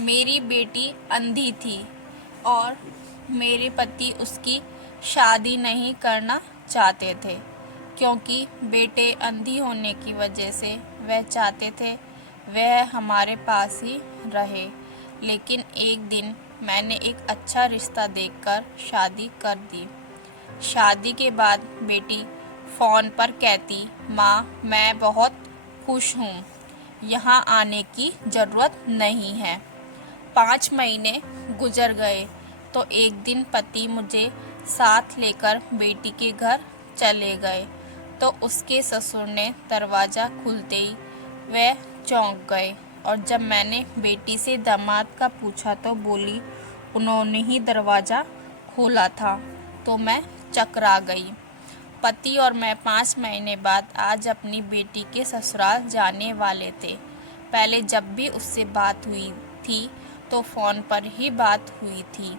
मेरी बेटी अंधी थी और मेरे पति उसकी शादी नहीं करना चाहते थे, क्योंकि बेटे अंधी होने की वजह से वह चाहते थे वह हमारे पास ही रहे। लेकिन एक दिन मैंने एक अच्छा रिश्ता देखकर शादी कर दी। शादी के बाद बेटी फ़ोन पर कहती, माँ मैं बहुत खुश हूँ, यहाँ आने की ज़रूरत नहीं है। 5 महीने गुजर गए तो एक दिन पति मुझे साथ लेकर बेटी के घर चले गए तो उसके ससुर ने दरवाज़ा खुलते ही वह चौंक गए। और जब मैंने बेटी से दामाद का पूछा तो बोली उन्होंने ही दरवाज़ा खोला था। तो मैं चकरा गई। पति और मैं 5 महीने बाद आज अपनी बेटी के ससुराल जाने वाले थे। पहले जब भी उससे बात हुई थी तो फ़ोन पर ही बात हुई थी।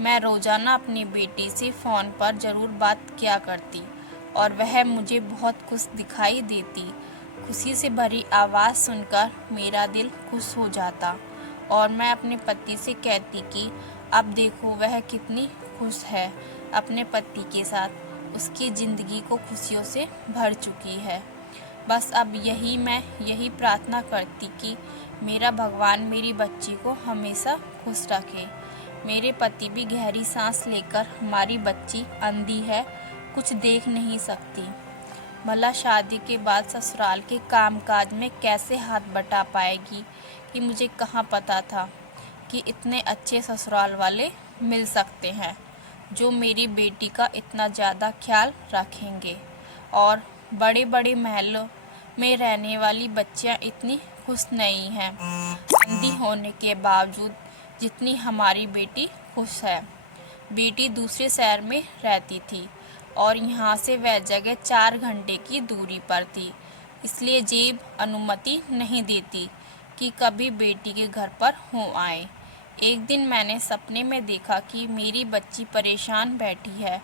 मैं रोज़ाना अपनी बेटी से फ़ोन पर ज़रूर बात किया करती और वह मुझे बहुत खुश दिखाई देती। खुशी से भरी आवाज़ सुनकर मेरा दिल खुश हो जाता और मैं अपने पति से कहती कि अब देखो वह कितनी खुश है अपने पति के साथ, उसकी ज़िंदगी को खुशियों से भर चुकी है। बस अब मैं यही प्रार्थना करती कि मेरा भगवान मेरी बच्ची को हमेशा खुश रखे। मेरे पति भी गहरी सांस लेकर हमारी बच्ची अंधी है, कुछ देख नहीं सकती, भला शादी के बाद ससुराल के कामकाज में कैसे हाथ बटा पाएगी कि मुझे कहाँ पता था कि इतने अच्छे ससुराल वाले मिल सकते हैं जो मेरी बेटी का इतना ज़्यादा ख्याल रखेंगे। और बड़े बड़े महलों में रहने वाली बच्चियां इतनी खुश नहीं हैं अंधी होने के बावजूद जितनी हमारी बेटी खुश है। बेटी दूसरे शहर में रहती थी और यहाँ से वह जगह 4 घंटे की दूरी पर थी, इसलिए जेब अनुमति नहीं देती कि कभी बेटी के घर पर हो आए। एक दिन मैंने सपने में देखा कि मेरी बच्ची परेशान बैठी है,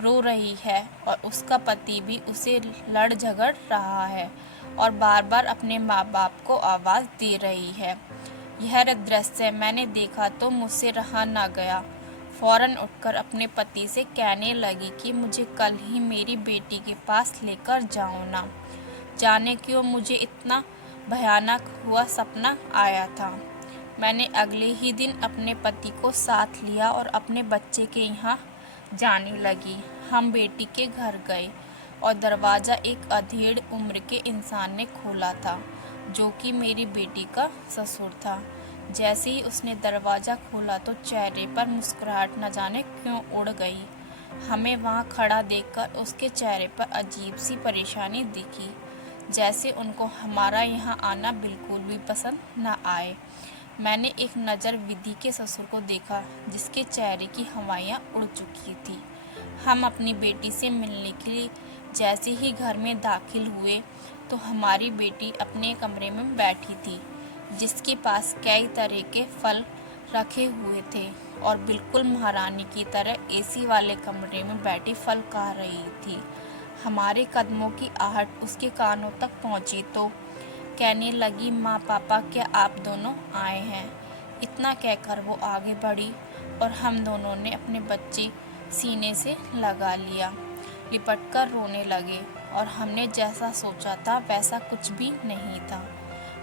रो रही है और उसका पति भी उसे लड़ झगड़ रहा है और बार बार अपने माँ बाप को आवाज़ दे रही है। यह दृश्य मैंने देखा तो मुझसे रहा ना गया। फौरन उठकर अपने पति से कहने लगी कि मुझे कल ही मेरी बेटी के पास लेकर जाओ ना। जाने क्यों मुझे इतना भयानक हुआ सपना आया था। मैंने अगले ही दिन अपने पति को साथ लिया और अपने बच्चे के यहाँ जाने लगी। हम बेटी के घर गए और दरवाज़ा एक अधेड़ उम्र के इंसान ने खोला था जो कि मेरी बेटी का ससुर था। जैसे ही उसने दरवाज़ा खोला तो चेहरे पर मुस्कुराहट न जाने क्यों उड़ गई। हमें वहाँ खड़ा देखकर उसके चेहरे पर अजीब सी परेशानी दिखी, जैसे उनको हमारा यहाँ आना बिल्कुल भी पसंद न आए। मैंने एक नज़र विधि के ससुर को देखा जिसके चेहरे की हवाइयाँ उड़ चुकी थी। हम अपनी बेटी से मिलने के लिए जैसे ही घर में दाखिल हुए तो हमारी बेटी अपने कमरे में बैठी थी जिसके पास कई तरह के फल रखे हुए थे और बिल्कुल महारानी की तरह एसी वाले कमरे में बैठी फल खा रही थी। हमारे कदमों की आहट उसके कानों तक पहुंची तो कहने लगी, माँ पापा क्या आप दोनों आए हैं। इतना कहकर वो आगे बढ़ी और हम दोनों ने अपने बच्चे सीने से लगा लिया, लिपटकर रोने लगे और हमने जैसा सोचा था वैसा कुछ भी नहीं था।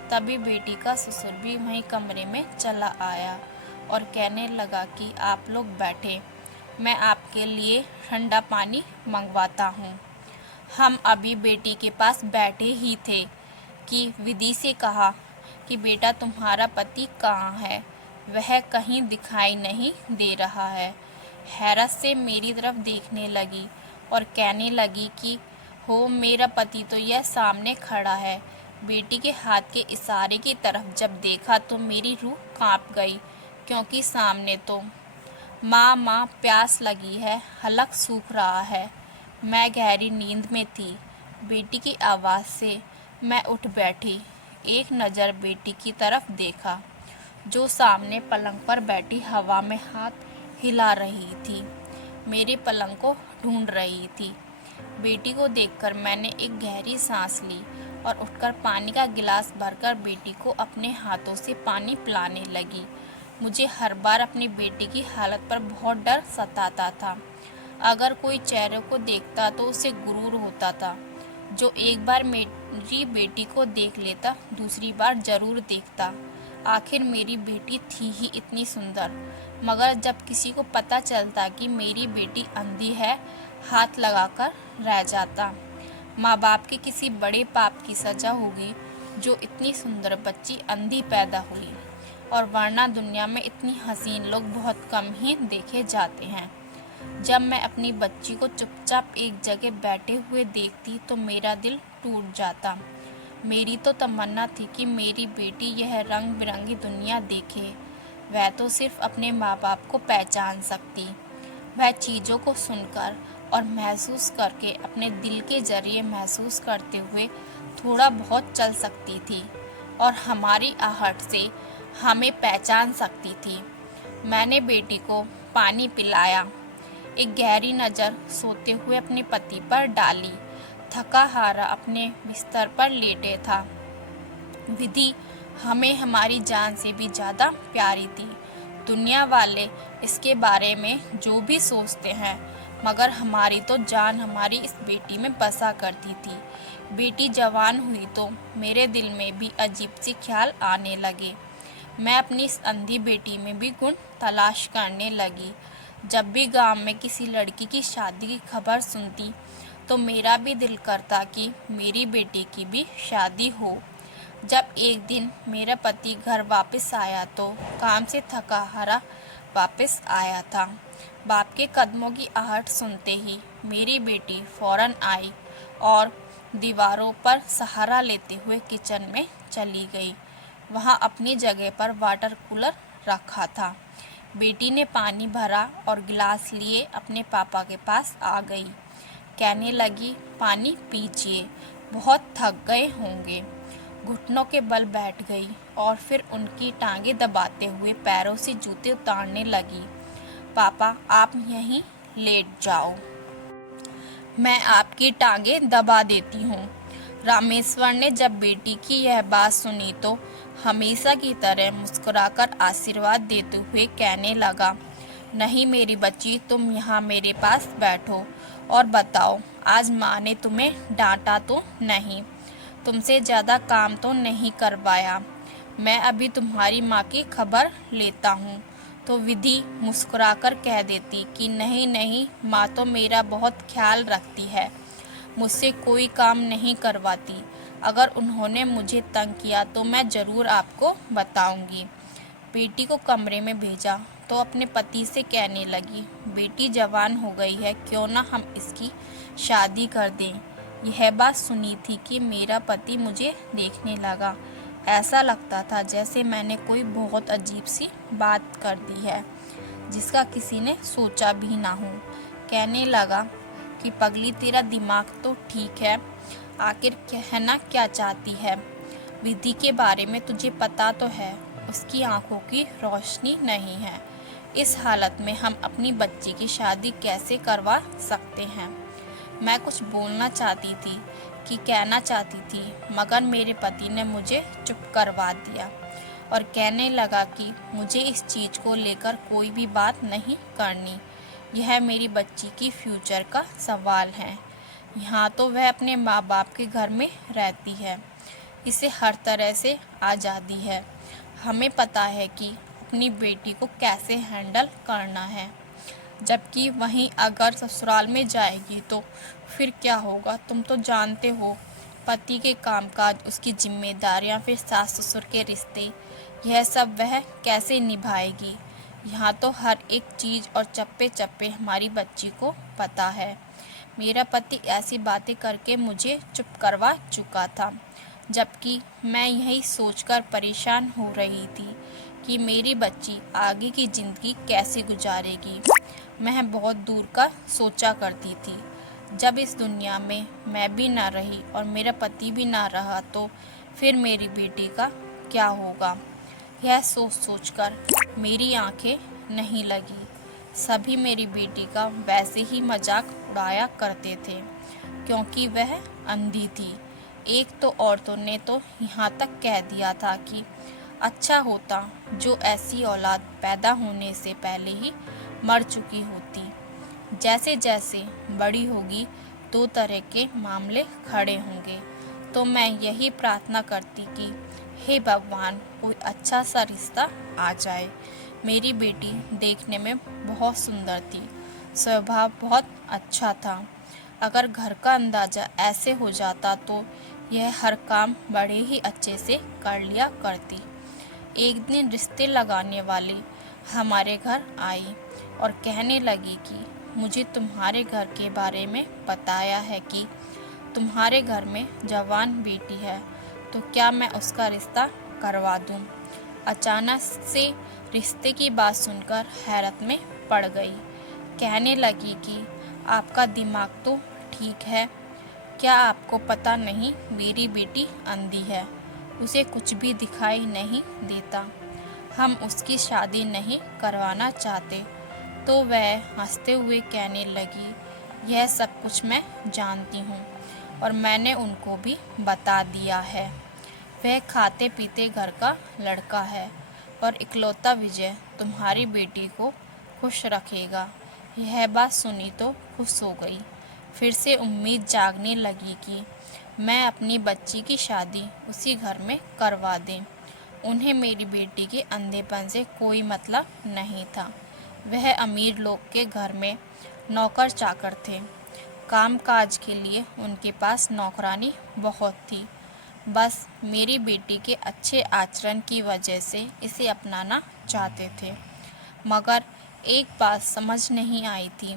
तभी बेटी का ससुर भी वहीं कमरे में चला आया और कहने लगा कि आप लोग बैठे, मैं आपके लिए ठंडा पानी मंगवाता हूँ। हम अभी बेटी के पास बैठे ही थे कि विधि से कहा कि बेटा तुम्हारा पति कहाँ है, वह कहीं दिखाई नहीं दे रहा है। हैरत से मेरी तरफ देखने लगी और कहने लगी कि हो मेरा पति तो यह सामने खड़ा है। बेटी के हाथ के इशारे की तरफ जब देखा तो मेरी रूह कांप गई, क्योंकि सामने तो माँ प्यास लगी है, हलक सूख रहा है। मैं गहरी नींद में थी। बेटी की आवाज़ से मैं उठ बैठी, एक नज़र बेटी की तरफ देखा जो सामने पलंग पर बैठी हवा में हाथ हिला रही थी, मेरे पलंग को ढूंढ रही थी। बेटी को देखकर मैंने एक गहरी सांस ली और उठकर पानी का गिलास भरकर बेटी को अपने हाथों से पानी पिलाने लगी। मुझे हर बार अपनी बेटी की हालत पर बहुत डर सताता था। अगर कोई चेहरे को देखता तो उसे गुरूर होता था। जो एक बार मेरी बेटी को देख लेता दूसरी बार जरूर देखता। आखिर मेरी बेटी थी ही इतनी सुंदर। मगर जब किसी को पता चलता कि मेरी बेटी अंधी है, हाथ लगाकर रह जाता। माँ बाप के किसी बड़े पाप की सजा होगी जो इतनी सुंदर बच्ची अंधी पैदा हुई। और वरना दुनिया में इतनी हसीन लोग बहुत कम ही देखे जाते हैं। जब मैं अपनी बच्ची को चुपचाप एक जगह बैठे हुए देखती तो मेरा दिल टूट जाता। मेरी तो तमन्ना थी कि मेरी बेटी यह रंग बिरंगी दुनिया देखे। वह तो सिर्फ अपने माँ बाप को पहचान सकती। वह चीज़ों को सुनकर और महसूस करके अपने दिल के जरिए महसूस करते हुए थोड़ा बहुत चल सकती थी और हमारी आहट से हमें पहचान सकती थी। मैंने बेटी को पानी पिलाया। एक गहरी नज़र सोते हुए अपने पति पर डाली। थका हारा अपने बिस्तर पर लेटे था। विधि हमें हमारी जान से भी ज़्यादा प्यारी थी। दुनिया वाले इसके बारे में जो भी सोचते हैं, मगर हमारी तो जान हमारी इस बेटी में बसा करती थी। बेटी जवान हुई तो मेरे दिल में भी अजीब सी ख्याल आने लगे। मैं अपनी इस अंधी बेटी में भी गुण तलाश करने लगी। जब भी गांव में किसी लड़की की शादी की खबर सुनती तो मेरा भी दिल करता कि मेरी बेटी की भी शादी हो। जब एक दिन मेरा पति घर वापस आया तो काम से थका हारा वापस आया था। बाप के कदमों की आहट सुनते ही मेरी बेटी फौरन आई और दीवारों पर सहारा लेते हुए किचन में चली गई। वहाँ अपनी जगह पर वाटर कूलर रखा था। बेटी ने पानी भरा और गिलास लिए अपने पापा के पास आ गई। कहने लगी, पानी पीजिए, बहुत थक गए होंगे। घुटनों के बल बैठ गई और फिर उनकी टांगें दबाते हुए पैरों से जूते उतारने लगी। पापा, आप यहीं लेट जाओ, मैं आपकी टांगें दबा देती हूँ। रामेश्वर ने जब बेटी की यह बात सुनी तो हमेशा की तरह मुस्कुराकर आशीर्वाद देते हुए कहने लगा, नहीं मेरी बच्ची, तुम यहाँ मेरे पास बैठो और बताओ, आज माँ ने तुम्हें डांटा तो नहीं? तुमसे ज़्यादा काम तो नहीं करवाया? मैं अभी तुम्हारी माँ की खबर लेता हूँ। तो विधि मुस्कुराकर कह देती कि नहीं नहीं, माँ तो मेरा बहुत ख्याल रखती है, मुझसे कोई काम नहीं करवाती। अगर उन्होंने मुझे तंग किया तो मैं ज़रूर आपको बताऊंगी। बेटी को कमरे में भेजा तो अपने पति से कहने लगी, बेटी जवान हो गई है, क्यों ना हम इसकी शादी कर दें। यह बात सुनी थी कि मेरा पति मुझे देखने लगा। ऐसा लगता था जैसे मैंने कोई बहुत अजीब सी बात कर दी है जिसका किसी ने सोचा भी ना हो। कहने लगा कि पगली, तेरा दिमाग तो ठीक है, आखिर कहना क्या चाहती है? विधि के बारे में तुझे पता तो है, उसकी आंखों की रोशनी नहीं है। इस हालत में हम अपनी बच्ची की शादी कैसे करवा सकते हैं? मैं कुछ बोलना चाहती थी कि कहना चाहती थी, मगर मेरे पति ने मुझे चुप करवा दिया और कहने लगा कि मुझे इस चीज़ को लेकर कोई भी बात नहीं करनी। यह मेरी बच्ची की फ्यूचर का सवाल है। यहाँ तो वह अपने माँ बाप के घर में रहती है, इसे हर तरह से आज़ादी है। हमें पता है कि अपनी बेटी को कैसे हैंडल करना है, जबकि वहीं अगर ससुराल में जाएगी तो फिर क्या होगा? तुम तो जानते हो, पति के कामकाज, उसकी जिम्मेदारियां, फिर सास ससुर के रिश्ते, यह सब वह कैसे निभाएगी? यहाँ तो हर एक चीज़ और चप्पे चप्पे हमारी बच्ची को पता है। मेरा पति ऐसी बातें करके मुझे चुप करवा चुका था, जबकि मैं यही सोचकर परेशान हो रही थी कि मेरी बच्ची आगे की ज़िंदगी कैसे गुजारेगी। मैं बहुत दूर का सोचा करती थी। जब इस दुनिया में मैं भी ना रही और मेरा पति भी ना रहा तो फिर मेरी बेटी का क्या होगा? यह सोच सोचकर मेरी आंखें नहीं लगी। सभी मेरी बेटी का वैसे ही मजाक उड़ाया करते थे क्योंकि वह अंधी थी। एक तो औरतों ने तो यहाँ तक कह दिया था कि अच्छा होता जो ऐसी औलाद पैदा होने से पहले ही मर चुकी होती। जैसे जैसे बड़ी होगी दो तरह के मामले खड़े होंगे। तो मैं यही प्रार्थना करती कि हे भगवान कोई अच्छा सा रिश्ता आ जाए। मेरी बेटी देखने में बहुत सुंदर थी, स्वभाव बहुत अच्छा था। अगर घर का अंदाज़ा ऐसे हो जाता तो यह हर काम बड़े ही अच्छे से कर लिया करती। एक दिन रिश्ते लगाने वाली हमारे घर आई और कहने लगी कि मुझे तुम्हारे घर के बारे में बताया है कि तुम्हारे घर में जवान बेटी है, तो क्या मैं उसका रिश्ता करवा दूं? अचानक से रिश्ते की बात सुनकर हैरत में पड़ गई। कहने लगी कि आपका दिमाग तो ठीक है, क्या आपको पता नहीं मेरी बेटी अंधी है, उसे कुछ भी दिखाई नहीं देता, हम उसकी शादी नहीं करवाना चाहते। तो वह हंसते हुए कहने लगी यह सब कुछ मैं जानती हूँ और मैंने उनको भी बता दिया है। वह खाते पीते घर का लड़का है और इकलौता विजय तुम्हारी बेटी को खुश रखेगा। यह बात सुनी तो खुश हो गई। फिर से उम्मीद जागने लगी कि मैं अपनी बच्ची की शादी उसी घर में करवा दें। उन्हें मेरी बेटी के अंधेपन से कोई मतलब नहीं था। वह अमीर लोग के घर में नौकर चाकर थे। काम काज के लिए उनके पास नौकरानी बहुत थी। बस मेरी बेटी के अच्छे आचरण की वजह से इसे अपनाना चाहते थे। मगर एक बात समझ नहीं आई थी,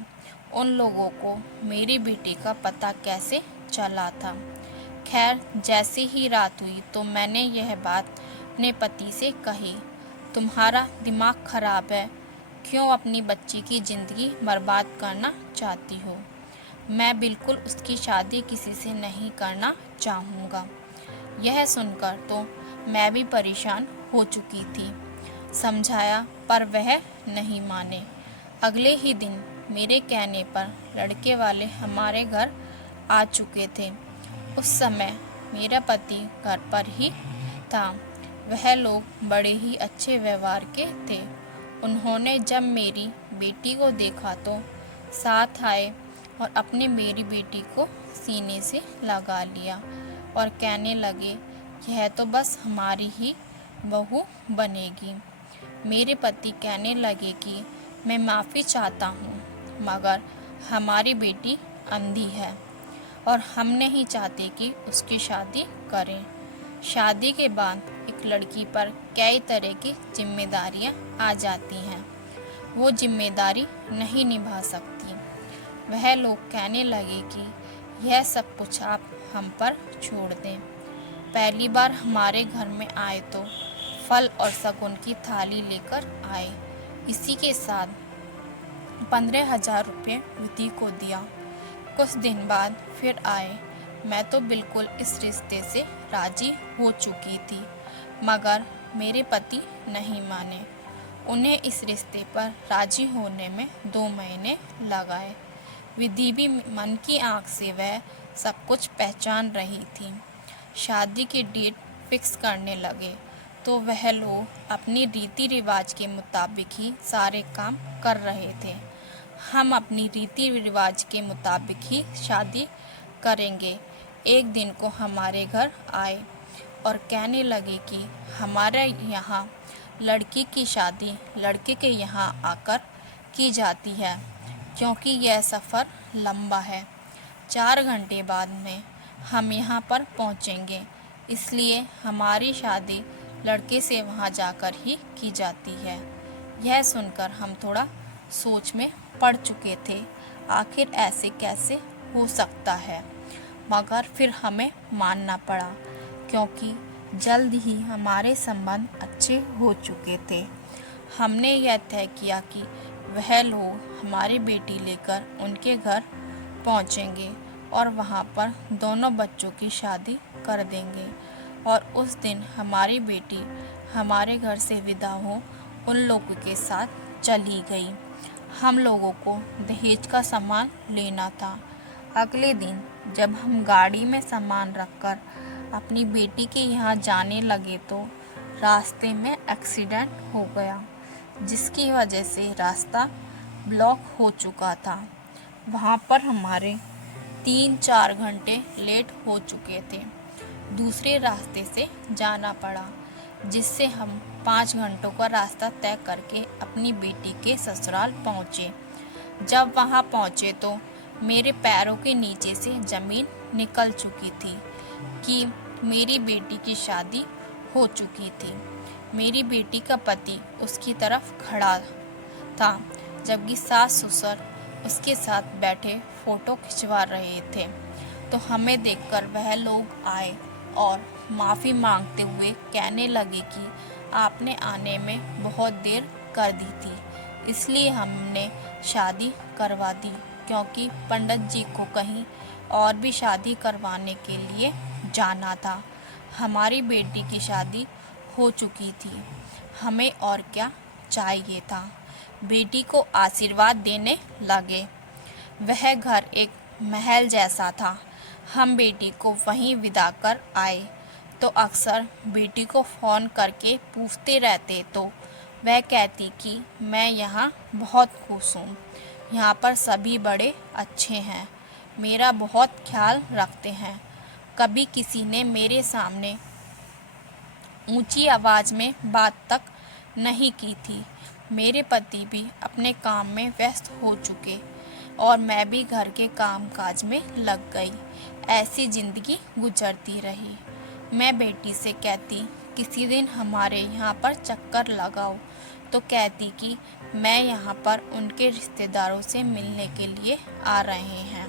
उन लोगों को मेरी बेटी का पता कैसे चला था। खैर जैसे ही रात हुई तो मैंने यह बात अपने पति से कही। तुम्हारा दिमाग खराब है, क्यों अपनी बच्ची की ज़िंदगी बर्बाद करना चाहती हो? मैं बिल्कुल उसकी शादी किसी से नहीं करना चाहूँगा। यह सुनकर तो मैं भी परेशान हो चुकी थी। समझाया पर वह नहीं माने। अगले ही दिन मेरे कहने पर लड़के वाले हमारे घर आ चुके थे। उस समय मेरा पति घर पर ही था। वह लोग बड़े ही अच्छे व्यवहार के थे। उन्होंने जब मेरी बेटी को देखा तो साथ आए और अपने मेरी बेटी को सीने से लगा लिया और कहने लगे यह तो बस हमारी ही बहू बनेगी। मेरे पति कहने लगे कि मैं माफ़ी चाहता हूँ, मगर हमारी बेटी अंधी है और हम नहीं चाहते कि उसकी शादी करें। शादी के बाद एक लड़की पर कई तरह की जिम्मेदारियाँ आ जाती हैं, वो जिम्मेदारी नहीं निभा सकती। वह लोग कहने लगे कि यह सब कुछ आप हम पर छोड़ दें। पहली बार हमारे घर में आए तो फल और शगुन की थाली लेकर आए। इसी के साथ 15,000 रुपये विधि को दिया। कुछ दिन बाद फिर आए। मैं तो बिल्कुल इस रिश्ते से राजी हो चुकी थी, मगर मेरे पति नहीं माने। उन्हें इस रिश्ते पर राजी होने में 2 महीने लगाए। विधि भी मन की आँख से वह सब कुछ पहचान रही थी। शादी की डेट फिक्स करने लगे तो वह लोग अपनी रीति रिवाज के मुताबिक ही सारे काम कर रहे थे। हम अपनी रीति रिवाज के मुताबिक ही शादी करेंगे। एक दिन को हमारे घर आए और कहने लगे कि हमारे यहाँ लड़की की शादी लड़के के यहाँ आकर की जाती है, क्योंकि यह सफ़र लंबा है। 4 घंटे बाद में हम यहाँ पर पहुँचेंगे, इसलिए हमारी शादी लड़के से वहाँ जाकर ही की जाती है। यह सुनकर हम थोड़ा सोच में पड़ चुके थे, आखिर ऐसे कैसे हो सकता है, मगर फिर हमें मानना पड़ा, क्योंकि जल्द ही हमारे संबंध अच्छे हो चुके थे। हमने यह तय किया कि वह लोग हमारी बेटी लेकर उनके घर पहुँचेंगे और वहाँ पर दोनों बच्चों की शादी कर देंगे। और उस दिन हमारी बेटी हमारे घर से विदा हो उन लोगों के साथ चली गई। हम लोगों को दहेज का सामान लेना था। अगले दिन जब हम गाड़ी में सामान रखकर अपनी बेटी के यहाँ जाने लगे तो रास्ते में एक्सीडेंट हो गया, जिसकी वजह से रास्ता ब्लॉक हो चुका था। वहाँ पर हमारे 3-4 घंटे लेट हो चुके थे। दूसरे रास्ते से जाना पड़ा, जिससे हम 5 घंटों का रास्ता तय करके अपनी बेटी के ससुराल पहुँचे। जब वहाँ पहुँचे तो मेरे पैरों के नीचे से ज़मीन निकल चुकी थी कि मेरी बेटी की शादी हो चुकी थी। मेरी बेटी का पति उसकी तरफ खड़ा था, जबकि सास ससुर उसके साथ बैठे फ़ोटो खिंचवा रहे थे। तो हमें देखकर वह लोग आए और माफ़ी मांगते हुए कहने लगे कि आपने आने में बहुत देर कर दी थी, इसलिए हमने शादी करवा दी, क्योंकि पंडित जी को कहीं और भी शादी करवाने के लिए जाना था। हमारी बेटी की शादी हो चुकी थी, हमें और क्या चाहिए था। बेटी को आशीर्वाद देने लगे। वह घर एक महल जैसा था। हम बेटी को वहीं विदा कर आए तो अक्सर बेटी को फ़ोन करके पूछते रहते, तो वह कहती कि मैं यहाँ बहुत खुश हूँ, यहाँ पर सभी बड़े अच्छे हैं, मेरा बहुत ख्याल रखते हैं। कभी किसी ने मेरे सामने ऊंची आवाज़ में बात तक नहीं की थी। मेरे पति भी अपने काम में व्यस्त हो चुके और मैं भी घर के कामकाज में लग गई। ऐसी ज़िंदगी गुजरती रही। मैं बेटी से कहती किसी दिन हमारे यहाँ पर चक्कर लगाओ, तो कहती कि मैं यहाँ पर उनके रिश्तेदारों से मिलने के लिए आ रहे हैं।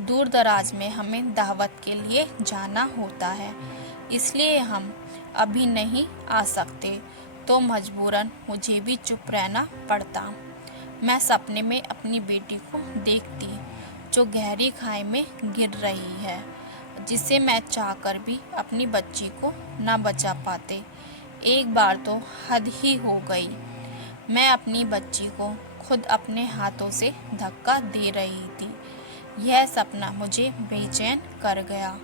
दूर दराज में हमें दावत के लिए जाना होता है, इसलिए हम अभी नहीं आ सकते, तो मजबूरन मुझे भी चुप रहना पड़ता। मैं सपने में अपनी बेटी को देखती जो गहरी खाई में गिर रही है, जिसे मैं चाहकर भी अपनी बच्ची को न बचा पाते। एक बार तो हद ही हो गई। मैं अपनी बच्ची को खुद अपने हाथों से धक्का दे रही थी। यह सपना मुझे बेचैन कर गया।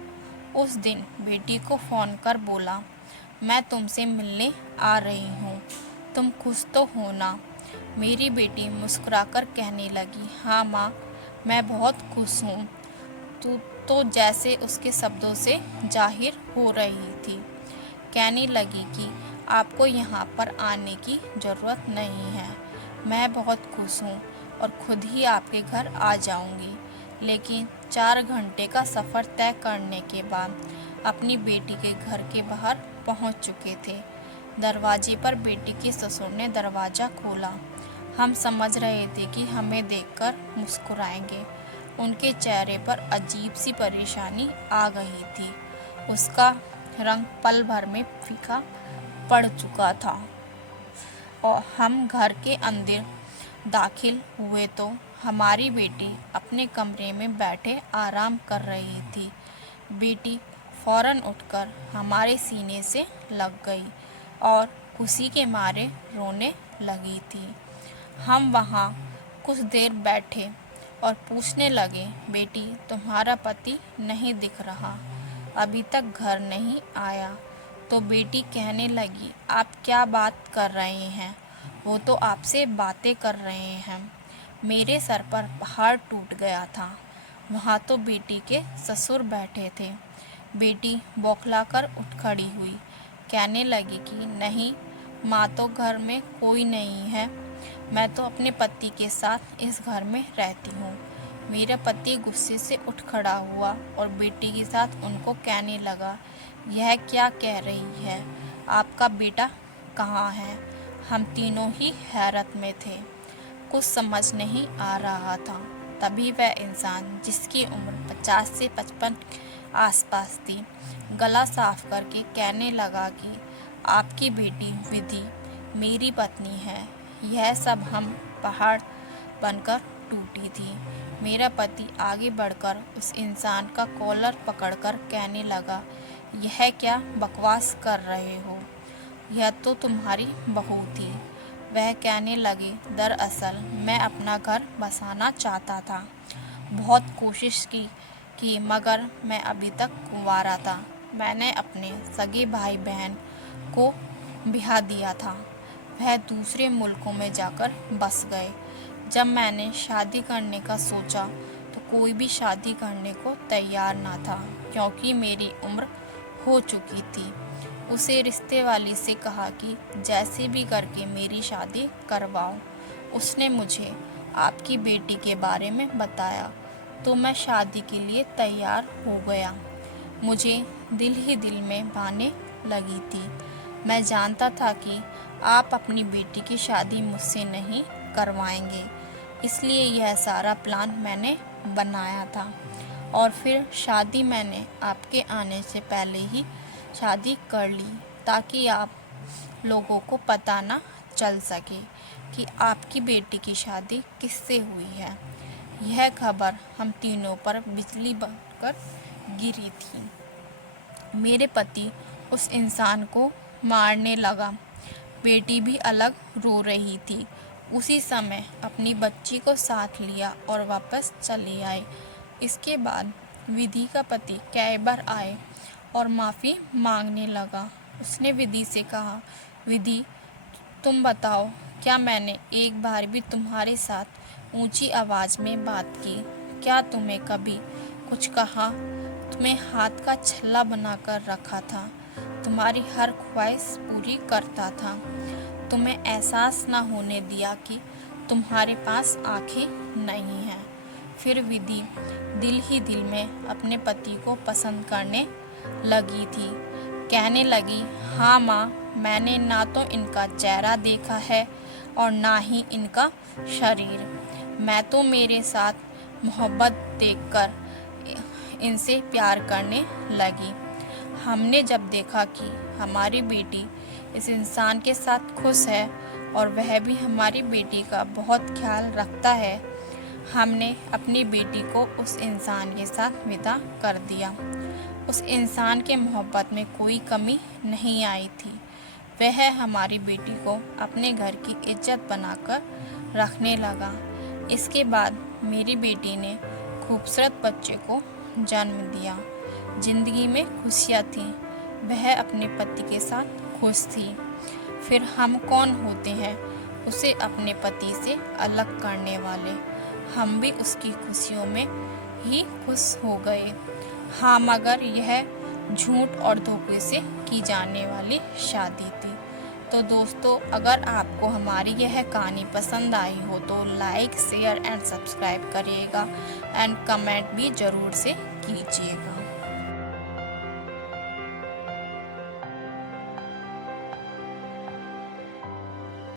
उस दिन बेटी को फ़ोन कर बोला, मैं तुमसे मिलने आ रही हूँ, तुम खुश तो हो ना। मेरी बेटी मुस्कुराकर कहने लगी, हाँ माँ, मैं बहुत खुश हूँ। तू तो जैसे उसके शब्दों से जाहिर हो रही थी। कहने लगी कि आपको यहाँ पर आने की ज़रूरत नहीं है, मैं बहुत खुश हूँ और खुद ही आपके घर आ जाऊँगी। लेकिन 4 घंटे का सफ़र तय करने के बाद अपनी बेटी के घर के बाहर पहुँच चुके थे। दरवाजे पर बेटी के ससुर ने दरवाज़ा खोला। हम समझ रहे थे कि हमें देखकर मुस्कुराएंगे। उनके चेहरे पर अजीब सी परेशानी आ गई थी। उसका रंग पल भर में फीका पड़ चुका था और हम घर के अंदर दाखिल हुए तो हमारी बेटी अपने कमरे में बैठे आराम कर रही थी। बेटी फौरन उठकर हमारे सीने से लग गई और खुशी के मारे रोने लगी थी। हम वहाँ कुछ देर बैठे और पूछने लगे, बेटी तुम्हारा पति नहीं दिख रहा, अभी तक घर नहीं आया। तो बेटी कहने लगी, आप क्या बात कर रहे हैं, वो तो आपसे बातें कर रहे हैं। मेरे सर पर पहाड़ टूट गया था। वहाँ तो बेटी के ससुर बैठे थे। बेटी बौखलाकर उठ खड़ी हुई, कहने लगी कि नहीं माँ, तो घर में कोई नहीं है, मैं तो अपने पति के साथ इस घर में रहती हूँ। मेरा पति गुस्से से उठ खड़ा हुआ और बेटी के साथ उनको कहने लगा, यह क्या कह रही है, आपका बेटा कहाँ है। हम तीनों ही हैरत में थे, कुछ समझ नहीं आ रहा था। तभी वह इंसान जिसकी उम्र 50 से 55 आसपास थी, गला साफ करके कहने लगा कि आपकी बेटी विधि मेरी पत्नी है। यह सब हम पहाड़ बनकर टूटी थी। मेरा पति आगे बढ़कर उस इंसान का कॉलर पकड़कर कहने लगा, यह क्या बकवास कर रहे हो, यह तो तुम्हारी बहू थी। वह कहने लगे, दरअसल मैं अपना घर बसाना चाहता था, बहुत कोशिश की मगर मैं अभी तक कुंवारा था। मैंने अपने सगे भाई बहन को ब्याह दिया था, वह दूसरे मुल्कों में जाकर बस गए। जब मैंने शादी करने का सोचा तो कोई भी शादी करने को तैयार ना था, क्योंकि मेरी उम्र हो चुकी थी। उसे रिश्ते वाली से कहा कि जैसे भी करके मेरी शादी करवाओ। उसने मुझे आपकी बेटी के बारे में बताया तो मैं शादी के लिए तैयार हो गया। मुझे दिल ही दिल में भाने लगी थी। मैं जानता था कि आप अपनी बेटी की शादी मुझसे नहीं करवाएंगे, इसलिए यह सारा प्लान मैंने बनाया था। और फिर शादी मैंने आपके आने से पहले ही शादी कर ली, ताकि आप लोगों को पता ना चल सके कि आपकी बेटी की शादी किससे हुई है। यह खबर हम तीनों पर बिजली बनकर गिरी थी। मेरे पति उस इंसान को मारने लगा। बेटी भी अलग रो रही थी। उसी समय अपनी बच्ची को साथ लिया और वापस चले आए। इसके बाद विधि का पति कई बार आए और माफ़ी मांगने लगा। उसने विधि से कहा, विधि, तुम बताओ, क्या मैंने एक बार भी तुम्हारे साथ ऊंची आवाज़ में बात की? क्या तुम्हें कभी कुछ कहा? तुम्हें हाथ का छल्ला बनाकर रखा था, तुम्हारी हर ख्वाहिश पूरी करता था, तुम्हें एहसास ना होने दिया कि तुम्हारे पास आंखें नहीं हैं। फिर विधि दिल ही दिल में अपने पति को पसंद करने लगी थी। कहने लगी, हाँ माँ, मैंने ना तो इनका चेहरा देखा है और ना ही इनका शरीर। मैं तो मेरे साथ मोहब्बत देखकर इनसे प्यार करने लगी। हमने जब देखा कि हमारी बेटी इस इंसान के साथ खुश है और वह भी हमारी बेटी का बहुत ख्याल रखता है, हमने अपनी बेटी को उस इंसान के साथ विदा कर दिया। उस इंसान के मोहब्बत में कोई कमी नहीं आई थी। वह हमारी बेटी को अपने घर की इज्जत बनाकर रखने लगा। इसके बाद मेरी बेटी ने खूबसूरत बच्चे को जन्म दिया। जिंदगी में खुशियाँ थीं। वह अपने पति के साथ खुश थी। फिर हम कौन होते हैं उसे अपने पति से अलग करने वाले। हम भी उसकी खुशियों में ही खुश हो गए। हाँ, मगर यह झूठ और धोखे से की जाने वाली शादी थी। तो दोस्तों, अगर आपको हमारी यह कहानी पसंद आई हो तो लाइक, शेयर एंड सब्सक्राइब करिएगा एंड कमेंट भी ज़रूर से कीजिएगा।